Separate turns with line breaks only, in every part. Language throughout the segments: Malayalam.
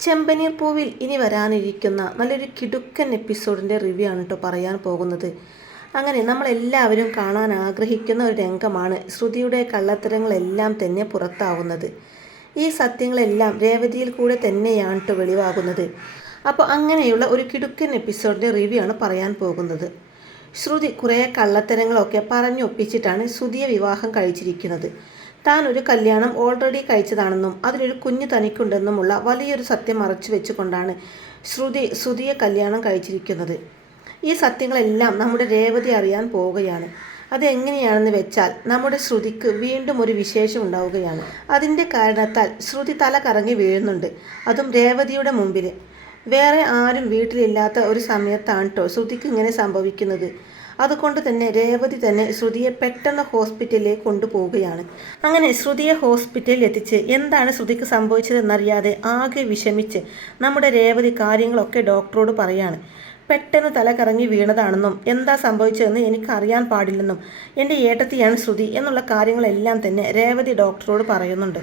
ചെമ്പനീർ പൂവിൽ ഇനി വരാനിരിക്കുന്ന നല്ലൊരു കിടുക്കൻ എപ്പിസോഡിന്റെ റിവ്യൂ ആണ് കേട്ടോ പറയാൻ പോകുന്നത്. അങ്ങനെ നമ്മളെല്ലാവരും കാണാൻ ആഗ്രഹിക്കുന്ന ഒരു രംഗമാണ് ശ്രുതിയുടെ കള്ളത്തരങ്ങളെല്ലാം തന്നെ പുറത്താവുന്നത്. ഈ സത്യങ്ങളെല്ലാം രേവതിയിൽ കൂടെ തന്നെയാണ് കേട്ടോ വെളിവാകുന്നത്. അപ്പോൾ അങ്ങനെയുള്ള ഒരു കിടുക്കൻ എപ്പിസോഡിന്റെ റിവ്യൂ ആണ് പറയാൻ പോകുന്നത്. ശ്രുതി കുറേ കള്ളത്തരങ്ങളൊക്കെ പറഞ്ഞൊപ്പിച്ചിട്ടാണ് ശ്രുതിയെ വിവാഹം കഴിച്ചിരിക്കുന്നത്. താൻ ഒരു കല്യാണം ഓൾറെഡി കഴിച്ചതാണെന്നും അതിലൊരു കുഞ്ഞ് തനിക്കുണ്ടെന്നുമുള്ള വലിയൊരു സത്യം മറച്ചു വെച്ചുകൊണ്ടാണ് ശ്രുതി ശ്രുതിയെ കല്യാണം കഴിച്ചിരിക്കുന്നത്. ഈ സത്യങ്ങളെല്ലാം നമ്മുടെ രേവതി അറിയാൻ പോവുകയാണ്. അതെങ്ങനെയാണെന്ന് വെച്ചാൽ നമ്മുടെ ശ്രുതിക്ക് വീണ്ടും ഒരു വിശേഷം ഉണ്ടാവുകയാണ്. അതിന്റെ കാരണത്താൽ ശ്രുതി തല കറങ്ങി വീഴുന്നുണ്ട്. അതും രേവതിയുടെ മുമ്പിൽ വേറെ ആരും വീട്ടിലില്ലാത്ത ഒരു സമയത്താണ് കേട്ടോ ശ്രുതിക്ക് ഇങ്ങനെ സംഭവിക്കുന്നത്. അതുകൊണ്ട് തന്നെ രേവതി തന്നെ ശ്രുതിയെ പെട്ടെന്ന് ഹോസ്പിറ്റലിലേക്ക് കൊണ്ടുപോവുകയാണ്. അങ്ങനെ ശ്രുതിയെ ഹോസ്പിറ്റലിൽ എത്തിച്ച് എന്താണ് ശ്രുതിക്ക് സംഭവിച്ചതെന്നറിയാതെ ആകെ വിഷമിച്ച് നമ്മുടെ രേവതി കാര്യങ്ങളൊക്കെ ഡോക്ടറോട് പറയാണ്. പെട്ടെന്ന് തല കറങ്ങി വീണതാണെന്നും എന്താ സംഭവിച്ചതെന്ന് എനിക്ക് അറിയാൻ പാടില്ലെന്നും എന്റെ ഏട്ടത്തിയാണ് ശ്രുതി എന്നുള്ള കാര്യങ്ങളെല്ലാം തന്നെ രേവതി ഡോക്ടറോട് പറയുന്നുണ്ട്.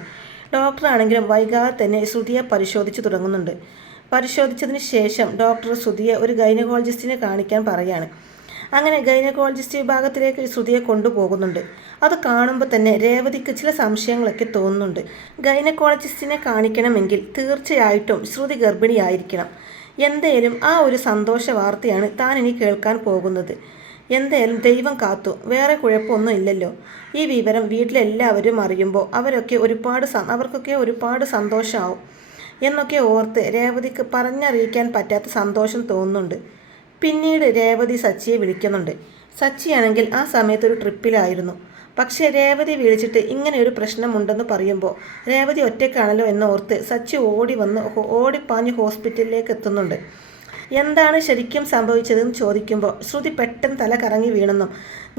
ഡോക്ടറാണെങ്കിലും വൈകാതെ തന്നെ ശ്രുതിയെ പരിശോധിച്ച് തുടങ്ങുന്നുണ്ട്. പരിശോധിച്ചതിന് ശേഷം ഡോക്ടർ ശ്രുതിയെ ഒരു ഗൈനക്കോളജിസ്റ്റിനെ കാണിക്കാൻ പറയാണ്. അങ്ങനെ ഗൈനക്കോളജിസ്റ്റ് വിഭാഗത്തിലേക്ക് ശ്രുതിയെ കൊണ്ടുപോകുന്നുണ്ട്. അത് കാണുമ്പോൾ തന്നെ രേവതിക്ക് ചില സംശയങ്ങളൊക്കെ തോന്നുന്നുണ്ട്. ഗൈനക്കോളജിസ്റ്റിനെ കാണിക്കണമെങ്കിൽ തീർച്ചയായിട്ടും ശ്രുതി ഗർഭിണിയായിരിക്കണം. എന്തേലും ആ ഒരു സന്തോഷ വാർത്തയാണ് താൻ ഇനി കേൾക്കാൻ പോകുന്നത്. എന്തായാലും ദൈവം കാത്തു വേറെ കുഴപ്പമൊന്നും ഇല്ലല്ലോ. ഈ വിവരം വീട്ടിലെല്ലാവരും അറിയുമ്പോൾ അവരൊക്കെ ഒരുപാട് അവർക്കൊക്കെ ഒരുപാട് സന്തോഷമാവും എന്നൊക്കെ ഓർത്ത് രേവതിക്ക് പറഞ്ഞറിയിക്കാൻ പറ്റാത്ത സന്തോഷം തോന്നുന്നുണ്ട്. പിന്നീട് രേവതി സച്ചിയെ വിളിക്കുന്നുണ്ട്. സച്ചിയാണെങ്കിൽ ആ സമയത്ത് ഒരു ട്രിപ്പിലായിരുന്നു. പക്ഷേ രേവതി വിളിച്ചിട്ട് ഇങ്ങനെ ഒരു പ്രശ്നമുണ്ടെന്ന് പറയുമ്പോൾ രേവതി ഒറ്റയ്ക്കാണല്ലോ എന്നോർത്ത് സച്ചി ഓടി വന്ന് ഓടിപ്പാഞ്ഞ് ഹോസ്പിറ്റലിലേക്ക് എത്തുന്നുണ്ട്. എന്താണ് ശരിക്കും സംഭവിച്ചതെന്ന് ചോദിക്കുമ്പോൾ ശ്രുതി പെട്ടെന്ന് തല കറങ്ങി വീണെന്നും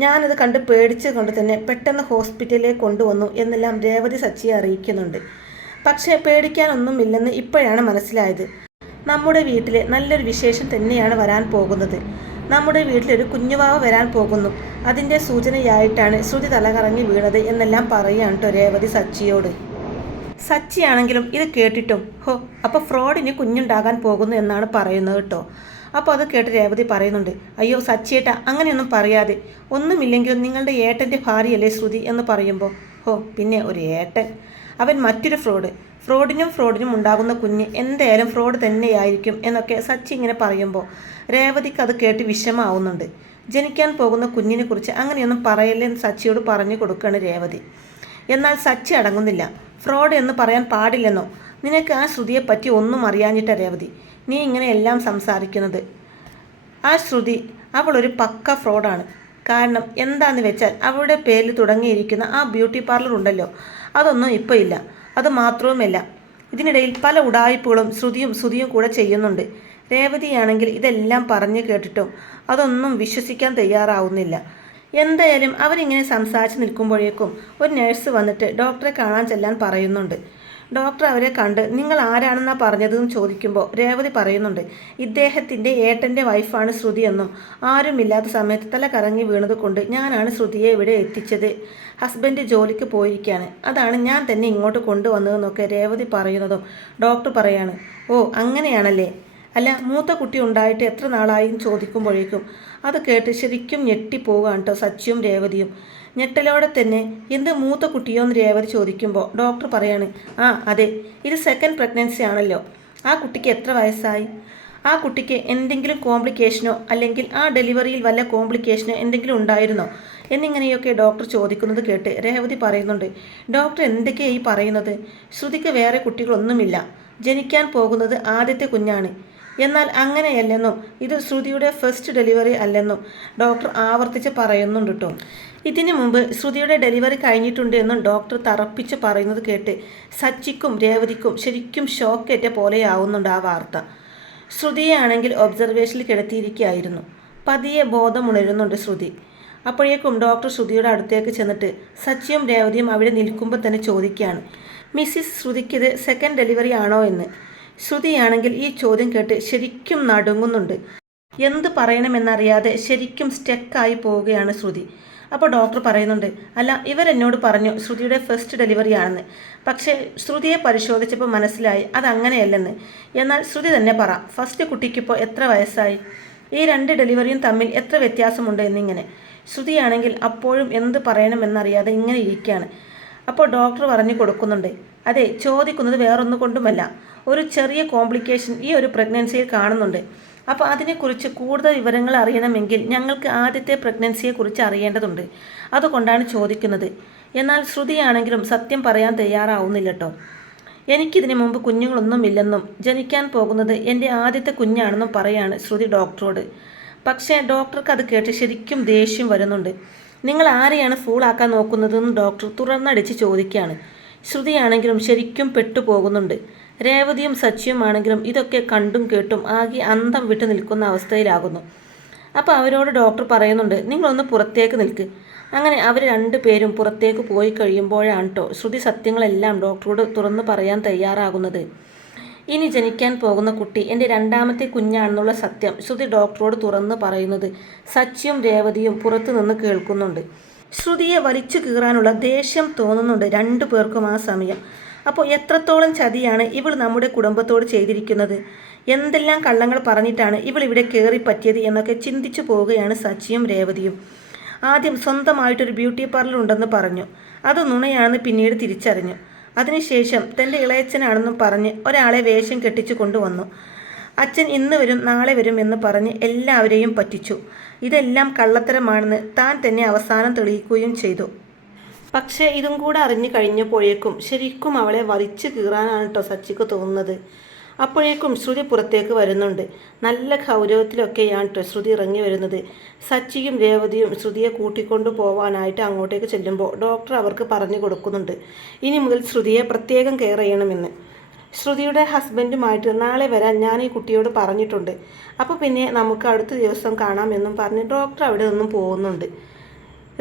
ഞാനത് കണ്ട് പേടിച്ച് കൊണ്ട് തന്നെ പെട്ടെന്ന് ഹോസ്പിറ്റലിലേക്ക് കൊണ്ടുവന്നു എന്നെല്ലാം രേവതി സച്ചിയെ അറിയിക്കുന്നുണ്ട്. പക്ഷേ പേടിക്കാനൊന്നുമില്ലെന്ന് ഇപ്പോഴാണ് മനസ്സിലായത്. നമ്മുടെ വീട്ടിലെ നല്ലൊരു വിശേഷം തന്നെയാണ് വരാൻ പോകുന്നത്. നമ്മുടെ വീട്ടിലൊരു കുഞ്ഞുവാവ വരാൻ പോകുന്നു. അതിന്റെ സൂചനയായിട്ടാണ് ശ്രുതി തലകറങ്ങി വീണത് എന്നെല്ലാം പറയുകയാണ് കേട്ടോ രേവതി സച്ചിയോട്. സച്ചിയാണെങ്കിലും ഇത് കേട്ടിട്ടും ഹോ അപ്പോൾ ഫ്രോഡിന് കുഞ്ഞുണ്ടാകാൻ പോകുന്നു എന്നാണ് പറയുന്നത് കേട്ടോ. അപ്പോൾ അത് കേട്ട് രേവതി പറയുന്നുണ്ട് അയ്യോ സച്ചിയേട്ട അങ്ങനെയൊന്നും പറയാതെ. ഒന്നുമില്ലെങ്കിലും നിങ്ങളുടെ ഏട്ടന്റെ ഭാര്യയല്ലേ ശ്രുതി എന്ന് പറയുമ്പോൾ ഹോ പിന്നെ ഒരു ഏട്ടൻ. അവൻ മറ്റൊരു ഫ്രോഡ്. ഫ്രോഡിനും ഫ്രോഡിനും ഉണ്ടാകുന്ന കുഞ്ഞ് എന്തായാലും ഫ്രോഡ് തന്നെയായിരിക്കും എന്നൊക്കെ സച്ചി ഇങ്ങനെ പറയുമ്പോൾ രേവതിക്ക് അത് കേട്ട് വിഷമാവുന്നുണ്ട്. ജനിക്കാൻ പോകുന്ന കുഞ്ഞിനെക്കുറിച്ച് അങ്ങനെയൊന്നും പറയല്ലെന്ന് സച്ചിയോട് പറഞ്ഞു കൊടുക്കുകയാണ് രേവതി. എന്നാൽ സച്ചി അടങ്ങുന്നില്ല. ഫ്രോഡ് എന്ന് പറയാൻ പാടില്ലെന്നോ? നിനക്ക് ആ ശ്രുതിയെ പറ്റി ഒന്നും അറിയാഞ്ഞിട്ട രേവതി. നീ ഇങ്ങനെ എല്ലാം സംസാരിക്കുന്നത്. ആ ശ്രുതി അവൾ ഒരു പക്ക ഫ്രോഡാണ്. കാരണം എന്താന്ന് വെച്ചാൽ അവളുടെ പേരിൽ തുടങ്ങിയിരിക്കുന്ന ആ ബ്യൂട്ടി പാർലർ ഉണ്ടല്ലോ. അതൊന്നും ഇപ്പോൾ ഇല്ല. അത് മാത്രവുമല്ല. ഇതിനിടയിൽ പല ഉടായ്പകളും ശ്രുതിയും ശ്രുതിയും കൂടെ ചെയ്യുന്നുണ്ട്. രേവതിയാണെങ്കിൽ ഇതെല്ലാം പറഞ്ഞു കേട്ടിട്ടും അതൊന്നും വിശ്വസിക്കാൻ തയ്യാറാവുന്നില്ല. എന്തായാലും അവരിങ്ങനെ സംസാരിച്ച് നിൽക്കുമ്പോഴേക്കും ഒരു നഴ്സ് വന്നിട്ട് ഡോക്ടറെ കാണാൻ ചെല്ലാൻ പറയുന്നുണ്ട്. ഡോക്ടർ അവരെ കണ്ട് നിങ്ങൾ ആരാണെന്നാണ് പറഞ്ഞതെന്ന് ചോദിക്കുമ്പോൾ രേവതി പറയുന്നുണ്ട് ഇദ്ദേഹത്തിന്റെ ഏട്ടന്റെ വൈഫാണ് ശ്രുതി എന്നും. ആരുമില്ലാത്ത സമയത്ത് തല കറങ്ങി വീണത് കൊണ്ട് ഞാനാണ് ശ്രുതിയെ ഇവിടെ എത്തിച്ചത്. ഹസ്ബൻഡ് ജോലിക്ക് പോയിരിക്കുകയാണ് അതാണ് ഞാൻ തന്നെ ഇങ്ങോട്ട് കൊണ്ടുവന്നതെന്നൊക്കെ രേവതി പറയുന്നതും ഡോക്ടർ പറയാണ്. ഓ അങ്ങനെയാണല്ലേ? അല്ല മൂത്ത കുട്ടി ഉണ്ടായിട്ട് എത്ര നാളായി? ചോദിക്കുമ്പോഴേക്കും അത് കേട്ട് ശരിക്കും ഞെട്ടിപ്പോവുകയാണ് കേട്ടോ സച്ചിയും രേവതിയും. ഞെട്ടലോടെ തന്നെ എന്ത് മൂത്ത കുട്ടിയോ എന്ന് രേവതി ചോദിക്കുമ്പോൾ ഡോക്ടർ പറയാണ് ആ അതെ ഇത് സെക്കൻഡ് പ്രഗ്നൻസി ആണല്ലോ. ആ കുട്ടിക്ക് എത്ര വയസ്സായി? ആ കുട്ടിക്ക് എന്തെങ്കിലും കോംപ്ലിക്കേഷനോ അല്ലെങ്കിൽ ആ ഡെലിവറിയിൽ വല്ല കോംപ്ലിക്കേഷനോ എന്തെങ്കിലും ഉണ്ടായിരുന്നോ? എന്നിങ്ങനെയൊക്കെ ഡോക്ടർ ചോദിക്കുന്നത് കേട്ട് രേവതി പറയുന്നുണ്ട് ഡോക്ടർ എന്തൊക്കെയാണ് ഈ പറയുന്നത്? ശ്രുതിക്ക് വേറെ കുട്ടികളൊന്നുമില്ല. ജനിക്കാൻ പോകുന്നത് ആദ്യത്തെ കുഞ്ഞാണ്. എന്നാൽ അങ്ങനെയല്ലെന്നും ഇത് ശ്രുതിയുടെ ഫസ്റ്റ് ഡെലിവറി അല്ലെന്നും ഡോക്ടർ ആവർത്തിച്ച് പറയുന്നുണ്ട് കേട്ടോ ഇതിനു മുമ്പ് ശ്രുതിയുടെ ഡെലിവറി കഴിഞ്ഞിട്ടുണ്ട് എന്നും ഡോക്ടർ തറപ്പിച്ച് പറയുന്നത് കേട്ട് സച്ചിക്കും രേവതിക്കും ശരിക്കും ഷോക്കേറ്റ പോലെയാവുന്നുണ്ട് ആ വാർത്ത. ശ്രുതിയാണെങ്കിൽ ഒബ്സർവേഷനിൽ കിടത്തിയിരിക്കുകയായിരുന്നു. പതിയെ ബോധമുണരുന്നുണ്ട് ശ്രുതി. അപ്പോഴേക്കും ഡോക്ടർ ശ്രുതിയുടെ അടുത്തേക്ക് ചെന്നിട്ട് സച്ചിയും രേവതിയും അവിടെ നിൽക്കുമ്പോൾ തന്നെ ചോദിക്കുകയാണ് മിസ്സിസ് ശ്രുതിക്കിത് സെക്കൻഡ് ഡെലിവറി ആണോ എന്ന്? ശ്രുതിയാണെങ്കിൽ ഈ ചോദ്യം കേട്ട് ശരിക്കും നടുങ്ങുന്നുണ്ട്. എന്ത് പറയണമെന്നറിയാതെ ശരിക്കും സ്റ്റെക്കായി പോവുകയാണ് ശ്രുതി. അപ്പോൾ ഡോക്ടർ പറയുന്നുണ്ട് അല്ല ഇവരെന്നോട് പറഞ്ഞു ശ്രുതിയുടെ ഫസ്റ്റ് ഡെലിവറി ആണെന്ന്. പക്ഷേ ശ്രുതിയെ പരിശോധിച്ചപ്പോൾ മനസ്സിലായി അതങ്ങനെയല്ലെന്ന് എന്നാൽ ശ്രുതി തന്നെ പറ ഫസ്റ്റ് കുട്ടിക്കിപ്പോൾ എത്ര വയസ്സായി? ഈ രണ്ട് ഡെലിവറിയും തമ്മിൽ എത്ര വ്യത്യാസമുണ്ട് എന്നിങ്ങനെ. ശ്രുതിയാണെങ്കിൽ അപ്പോഴും എന്ത് പറയണമെന്നറിയാതെ ഇങ്ങനെ ഇരിക്കുകയാണ്. അപ്പോൾ ഡോക്ടർ പറഞ്ഞു കൊടുക്കുന്നുണ്ട് അതെ ചോദിക്കുന്നത് വേറൊന്നുകൊണ്ടുമല്ല. ഒരു ചെറിയ കോംപ്ലിക്കേഷൻ ഈ ഒരു പ്രഗ്നൻസിയിൽ കാണുന്നുണ്ട്. അപ്പോൾ അതിനെക്കുറിച്ച് കൂടുതൽ വിവരങ്ങൾ അറിയണമെങ്കിൽ ഞങ്ങൾക്ക് ആദ്യത്തെ പ്രഗ്നൻസിയെക്കുറിച്ച് അറിയേണ്ടതുണ്ട്. അതുകൊണ്ടാണ് ചോദിക്കുന്നത്. എന്നാൽ ശ്രുതിയാണെങ്കിലും സത്യം പറയാൻ തയ്യാറാവുന്നില്ല കേട്ടോ എനിക്കിതിന് മുമ്പ് കുഞ്ഞുങ്ങളൊന്നുമില്ലെന്നും ജനിക്കാൻ പോകുന്നത് എന്റെ ആദ്യത്തെ കുഞ്ഞാണെന്നും പറയാണ് ശ്രുതി ഡോക്ടറോട്. പക്ഷേ ഡോക്ടർക്ക് അത് കേട്ട് ശരിക്കും ദേഷ്യം വരുന്നുണ്ട്. നിങ്ങൾ ആരെയാണ് ഫൂളാക്കാൻ നോക്കുന്നതെന്ന് ഡോക്ടർ തുറന്നടിച്ച് ചോദിക്കുകയാണ്. ശ്രുതിയാണെങ്കിലും ശരിക്കും പെട്ടുപോകുന്നുണ്ട്. രേവതിയും സച്ചിയുമാണെങ്കിലും ഇതൊക്കെ കണ്ടും കേട്ടും ആകെ അന്തം വിട്ടു നിൽക്കുന്ന അവസ്ഥയിലാകുന്നു. അപ്പോൾ അവരോട് ഡോക്ടർ പറയുന്നുണ്ട് നിങ്ങളൊന്ന് പുറത്തേക്ക് നിൽക്ക്. അങ്ങനെ അവർ രണ്ടു പേരും പുറത്തേക്ക് പോയി കഴിയുമ്പോഴാണ് കേട്ടോ ശ്രുതി സത്യങ്ങളെല്ലാം ഡോക്ടറോട് തുറന്നു പറയാൻ തയ്യാറാകുന്നത്. ഇനി ജനിക്കാൻ പോകുന്ന കുട്ടി എന്റെ രണ്ടാമത്തെ കുഞ്ഞാണെന്നുള്ള സത്യം ശ്രുതി ഡോക്ടറോട് തുറന്ന് പറയുന്നത് സച്ചിയും രേവതിയും പുറത്തു നിന്ന് കേൾക്കുന്നുണ്ട്. ശ്രുതിയെ വലിച്ചു കീറാനുള്ള ദേഷ്യം തോന്നുന്നുണ്ട് രണ്ടു പേർക്കും ആ സമയം. അപ്പോൾ എത്രത്തോളം ചതിയാണ് ഇവൾ നമ്മുടെ കുടുംബത്തോട് ചെയ്തിരിക്കുന്നത്? എന്തെല്ലാം കള്ളങ്ങൾ പറഞ്ഞിട്ടാണ് ഇവൾ ഇവിടെ കയറി പറ്റിയത് എന്നൊക്കെ ചിന്തിച്ചു പോവുകയാണ് സച്ചിയും രേവതിയും. ആദ്യം സ്വന്തമായിട്ടൊരു ബ്യൂട്ടി പാർലർ ഉണ്ടെന്ന് പറഞ്ഞു. അത് നുണയാണെന്ന് പിന്നീട് തിരിച്ചറിഞ്ഞു. അതിനുശേഷം തന്റെ ഇളയച്ചനാണെന്നും പറഞ്ഞ് ഒരാളെ വേഷം കെട്ടിച്ചു കൊണ്ടുവന്നു. അച്ഛൻ ഇന്ന് വരും നാളെ വരും എന്ന് പറഞ്ഞ് എല്ലാവരെയും പറ്റിച്ചു. ഇതെല്ലാം കള്ളത്തരമാണെന്ന് താൻ തന്നെ അവസാനം തെളിയിക്കുകയും ചെയ്തു. പക്ഷേ ഇതും കൂടെ അറിഞ്ഞു കഴിഞ്ഞപ്പോഴേക്കും ശരിക്കും അവളെ വലിച്ചു കീറാനാണ് കേട്ടോ സച്ചിക്ക് തോന്നുന്നത്. അപ്പോഴേക്കും ശ്രുതി പുറത്തേക്ക് വരുന്നുണ്ട്. നല്ല ഗൗരവത്തിലൊക്കെയാണ് കേട്ടോ ശ്രുതി ഇറങ്ങി വരുന്നത്. സച്ചിയും രേവതിയും ശ്രുതിയെ കൂട്ടിക്കൊണ്ടു പോവാനായിട്ട് അങ്ങോട്ടേക്ക് ചെല്ലുമ്പോൾ ഡോക്ടർ അവർക്ക് പറഞ്ഞു കൊടുക്കുന്നുണ്ട്. ഇനി മുതൽ ശ്രുതിയെ പ്രത്യേകം കെയർ ചെയ്യണമെന്ന്. ശ്രുതിയുടെ ഹസ്ബൻഡുമായിട്ട് നാളെ വരാൻ ഞാൻ ഈ കുട്ടിയോട് പറഞ്ഞിട്ടുണ്ട്. അപ്പോൾ പിന്നെ നമുക്ക് അടുത്ത ദിവസം കാണാമെന്നും പറഞ്ഞ് ഡോക്ടർ അവിടെ നിന്നും പോകുന്നുണ്ട്.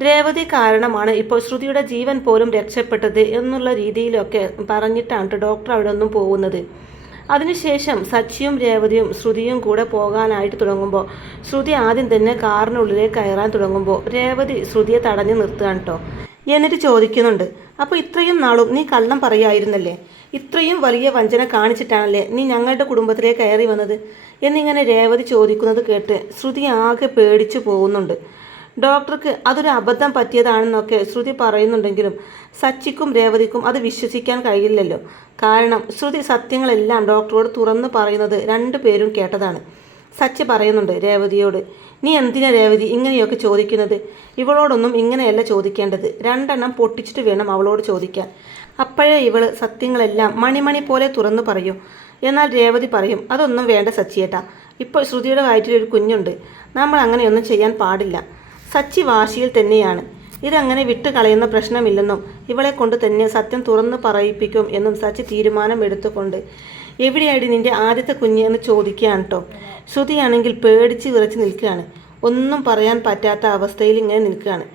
രേവതി കാരണമാണ് ഇപ്പോൾ ശ്രുതിയുടെ ജീവൻ പോലും രക്ഷപ്പെട്ടത് എന്നുള്ള രീതിയിലൊക്കെ പറഞ്ഞിട്ടാണ് ഡോക്ടർ അവിടെ ഒന്നും പോകുന്നത്. അതിനുശേഷം സച്ചിയും രേവതിയും ശ്രുതിയും കൂടെ പോകാനായിട്ട് തുടങ്ങുമ്പോൾ ശ്രുതി ആദ്യം തന്നെ കാറിനുള്ളിലേക്ക് കയറാൻ തുടങ്ങുമ്പോൾ രേവതി ശ്രുതിയെ തടഞ്ഞു നിർത്തുകയാണ് കേട്ടോ എന്നിട്ട് ചോദിക്കുന്നുണ്ട് അപ്പോൾ ഇത്രയും നാളും നീ കള്ളം പറയായിരുന്നല്ലേ? ഇത്രയും വലിയ വഞ്ചന കാണിച്ചിട്ടാണല്ലേ നീ ഞങ്ങളുടെ കുടുംബത്തിലേക്ക് കയറി വന്നത്? എന്നിങ്ങനെ രേവതി ചോദിക്കുന്നത് കേട്ട് ശ്രുതി ആകെ പേടിച്ചു പോകുന്നുണ്ട്. ഡോക്ടർക്ക് അതൊരു അബദ്ധം പറ്റിയതാണെന്നൊക്കെ ശ്രുതി പറയുന്നുണ്ടെങ്കിലും സച്ചിക്കും രേവതിക്കും അത് വിശ്വസിക്കാൻ കഴിയില്ലല്ലോ. കാരണം ശ്രുതി സത്യങ്ങളെല്ലാം ഡോക്ടറോട് തുറന്നു പറയുന്നത് രണ്ടു പേരും കേട്ടതാണ്. സച്ചി പറയുന്നുണ്ട് രേവതിയോട് നീ എന്തിനാ രേവതി ഇങ്ങനെയൊക്കെ ചോദിക്കുന്നത്? ഇവളോടൊന്നും ഇങ്ങനെയല്ല ചോദിക്കേണ്ടത്. രണ്ടെണ്ണം പൊട്ടിച്ചിട്ട് വേണം അവളോട് ചോദിക്കാൻ. അപ്പോഴേ ഇവൾ സത്യങ്ങളെല്ലാം മണിമണി പോലെ തുറന്നു പറയും. എന്നാൽ രേവതി പറയും അതൊന്നും വേണ്ട സച്ചിയേട്ടാ. ഇപ്പോൾ ശ്രുതിയുടെ വയറ്റിലൊരു കുഞ്ഞുണ്ട്. നമ്മൾ അങ്ങനെയൊന്നും ചെയ്യാൻ പാടില്ല. സച്ചി വാശിയിൽ തന്നെയാണ്. ഇതങ്ങനെ വിട്ടുകളയുന്ന പ്രശ്നമില്ലെന്നും ഇവളെ കൊണ്ട് തന്നെ സത്യം തുറന്നു പറയിപ്പിക്കും എന്നും സച്ചി തീരുമാനം എടുത്തുകൊണ്ട് എവിടെയായിട്ട് നിന്റെ ആദ്യത്തെ കുഞ്ഞ് എന്ന് ചോദിക്കുകയാണ് കേട്ടോ ശ്രുതിയാണെങ്കിൽ പേടിച്ച് വിറച്ച് നിൽക്കുകയാണ്. ഒന്നും പറയാൻ പറ്റാത്ത അവസ്ഥയിൽ ഇങ്ങനെ നിൽക്കുകയാണ്.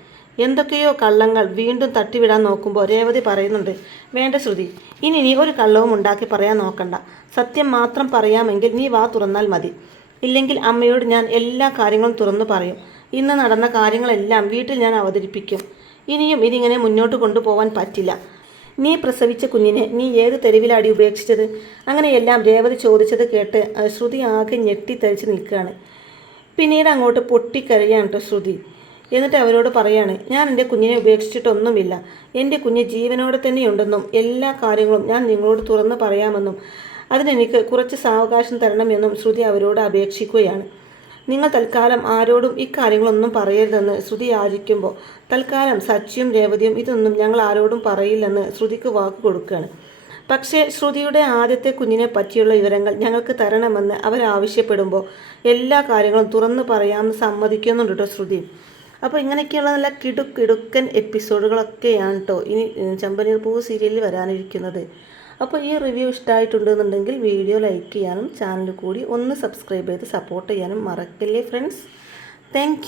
എന്തൊക്കെയോ കള്ളങ്ങൾ വീണ്ടും തട്ടിവിടാൻ നോക്കുമ്പോൾ രേവതി പറയുന്നുണ്ട് വേണ്ട ശ്രുതി ഇനി നീ ഒരു കള്ളവും ഉണ്ടാക്കി പറയാൻ നോക്കണ്ട. സത്യം മാത്രം പറയാമെങ്കിൽ നീ വാ തുറന്നാൽ മതി. ഇല്ലെങ്കിൽ അമ്മയോട് ഞാൻ എല്ലാ കാര്യങ്ങളും തുറന്നു പറയും. ഇന്ന് നടന്ന കാര്യങ്ങളെല്ലാം വീട്ടിൽ ഞാൻ അവതരിപ്പിക്കും. ഇനിയും ഇതിങ്ങനെ മുന്നോട്ട് കൊണ്ടുപോകാൻ പറ്റില്ല. നീ പ്രസവിച്ച കുഞ്ഞിനെ നീ ഏത് തെരുവിലാടി ഉപേക്ഷിച്ചത്? അങ്ങനെയെല്ലാം രേവതി ചോദിച്ചത് കേട്ട് ശ്രുതി ആകെ ഞെട്ടിത്തരിച്ച് നിൽക്കുകയാണ്. പിന്നീട് അങ്ങോട്ട് പൊട്ടിക്കരയാണ് കേട്ടോ ശ്രുതി. എന്നിട്ട് അവരോട് പറയാണ് ഞാൻ എന്റെ കുഞ്ഞിനെ ഉപേക്ഷിച്ചിട്ടൊന്നുമില്ല. എന്റെ കുഞ്ഞ് ജീവനോടെ തന്നെയുണ്ടെന്നും എല്ലാ കാര്യങ്ങളും ഞാൻ നിങ്ങളോട് തുറന്ന് പറയാമെന്നും അതിനെനിക്ക് കുറച്ച് സാവകാശം തരണമെന്നും ശ്രുതി അവരോട് അപേക്ഷിക്കുകയാണ്. നിങ്ങൾ തൽക്കാലം ആരോടും ഇക്കാര്യങ്ങളൊന്നും പറയരുതെന്ന് ശ്രുതി യാചിക്കുമ്പോൾ തൽക്കാലം സച്ചിയും രേവതിയും ഇതൊന്നും ഞങ്ങൾ ആരോടും പറയില്ലെന്ന് ശ്രുതിക്ക് വാക്ക് കൊടുക്കുകയാണ്. പക്ഷേ ശ്രുതിയുടെ ആദ്യത്തെ കുഞ്ഞിനെ പറ്റിയുള്ള വിവരങ്ങൾ ഞങ്ങൾക്ക് തരണമെന്ന് അവരാവശ്യപ്പെടുമ്പോൾ എല്ലാ കാര്യങ്ങളും തുറന്നു പറയാമെന്ന് സമ്മതിക്കുന്നുണ്ട് കേട്ടോ ശ്രുതി. അപ്പോൾ ഇങ്ങനെയൊക്കെയുള്ള നല്ല കിടുക്കിടുക്കൻ എപ്പിസോഡുകളൊക്കെയാണ് കേട്ടോ ഇനി ചമ്പനീർ പൂ സീരിയലിൽ വരാനിരിക്കുന്നത്. അപ്പോൾ ഈ റിവ്യൂ ഇഷ്ടമായിട്ടുണ്ടെന്നുണ്ടെങ്കിൽ വീഡിയോ ലൈക്ക് ചെയ്യാനും ചാനൽ കൂടി ഒന്ന് സബ്സ്ക്രൈബ് ചെയ്ത് സപ്പോർട്ട് ചെയ്യാനും മറക്കില്ലേ ഫ്രണ്ട്സ് താങ്ക്